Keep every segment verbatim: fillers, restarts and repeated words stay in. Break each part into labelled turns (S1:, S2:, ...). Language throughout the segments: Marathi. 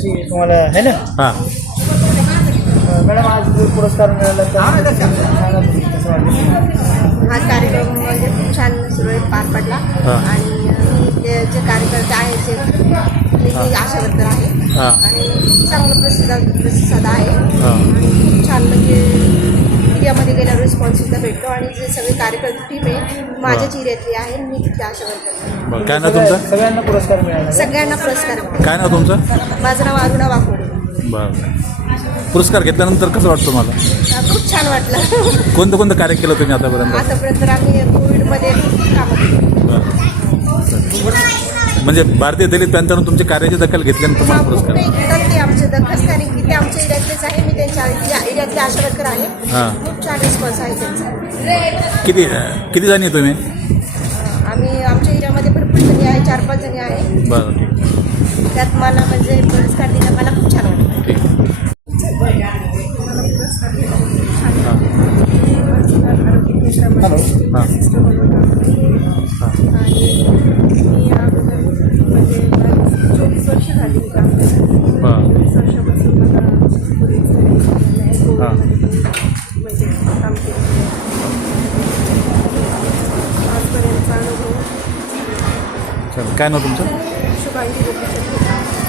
S1: वर्षी तुम्हाला आहे ना.
S2: हां
S1: मॅडम आज पुरस्कार मिळाला तर सांगा तुम्ही कसं वाटतं.
S3: हा कार्यक्रम म्हणजे खूप छान सुरळीत पार पडला आणि ते जे कार्यकर्ते आहेत जे मी आशा वर्कर आहे आणि चांगला प्रतिसाद प्रतिसाद आहे आणि खूप छान म्हणजे एरियामध्ये गेल्यावर रिस्पॉन्ससुद्धा भेटतो आणि जे सगळे कार्यकर्ते टीम आहे माझ्याच एरियातली आहे मी तिथली आशा वर्कर.
S2: काय नाव तुमचं.
S1: सगळ्यांना पुरस्कार मिळाला.
S3: सगळ्यांना पुरस्कार.
S2: काय नाव तुमचं.
S3: माझं नाव अरुणा वाकोडे.
S2: बरं. पुरस्कार घेतल्यानंतर कसं वाटतं मला.
S3: खूप छान वाटलं.
S2: कोणतं कोणतं कार्य केलं तुम्ही आतापर्यंत.
S3: आतापर्यंत तर आम्ही कोविडमध्ये खूप कामं केली.
S2: म्हणजे भारतीय दलित पॅनथरनं तुमच्या कार्याची दखल घेतल्यानंतर तुम्हाला पुरस्कार.
S3: ते आमचे दखल कारण की ते आमच्या एरियातलेच आहे मी त्यांच्या एरियातले आशा वर्कर आहे. खूप छान रिस्पॉन्स आहे त्यांचा.
S2: किती किती जणी आहे तुम्ही.
S3: आम्ही आमच्या एरियामध्ये भरपूर जणी आहे चार पाच जणी आहे.
S2: बरं ठीक.
S3: त्यात मला म्हणजे पुरस्कार दिला मला खूप छान वाटतं.
S2: ठीक.
S1: हॅलो.
S2: हां
S3: आणि मी अगोदर म्हणजे चोवीस वर्ष झाली काम
S2: हां
S3: चोवीस वर्षापासून मला पोलीस
S2: हां
S3: म्हणजे काम केलं. आजपर्यंतचा अनुभव
S2: चल. काय नाव तुमचं.
S3: शुभांगी गोपीचंद.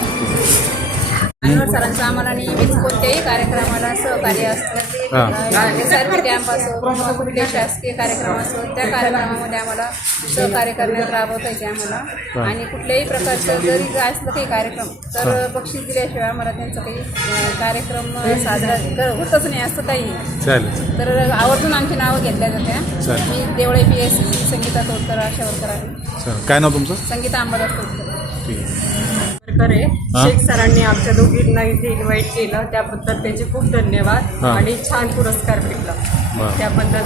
S4: अनवर सरांचं आम्हाला नेहमीच कोणत्याही कार्यक्रमाला सहकार्य असतं. सर्व कॅम्प असो कुठले शासकीय कार्यक्रम असो त्या कार्यक्रमामध्ये आम्हाला सहकार्य करण्यात राबवता येते आम्हाला. आणि कुठल्याही प्रकारचं जरी असलं काही कार्यक्रम तर बक्षीस दिल्याशिवाय आम्हाला त्यांचं काही कार्यक्रम साजरा होतच नाही असं काही.
S2: चालेल.
S4: तर आवर्जून आमची नावं घेतल्या जात्या. मी Devale P S C Sangeeta Todkar ASHA worker आहे.
S2: काय नाव तुमचं.
S4: संगीता अंबादास तोडकर.
S2: ठीक
S5: करे शेख सरांनी आमच्या दोघींना इथे इन्व्हाइट केलं त्याबद्दल त्याचे खूप धन्यवाद. आणि छान पुरस्कार भेटला त्याबद्दल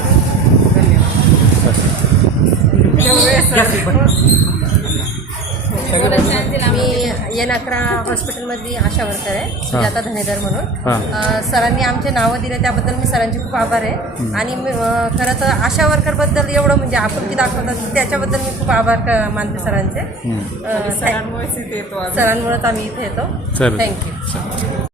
S5: धन्यवाद.
S3: मी एन अकरा हॉस्पिटलमधली आशा वर्कर आहे सुजाता धनेदर म्हणून. सरांनी आमचे नावं दिले त्याबद्दल मी सरांचे खूप आभार आहे. आणि मी खरं तर आशा वर्करबद्दल एवढं म्हणजे आपुलकी दाखवतात त्याच्याबद्दल मी खूप आभार मानते सरांचे.
S5: सरांमुळेच इथे येतो
S3: सरांमुळेच आम्ही इथे येतो. थँक्यू.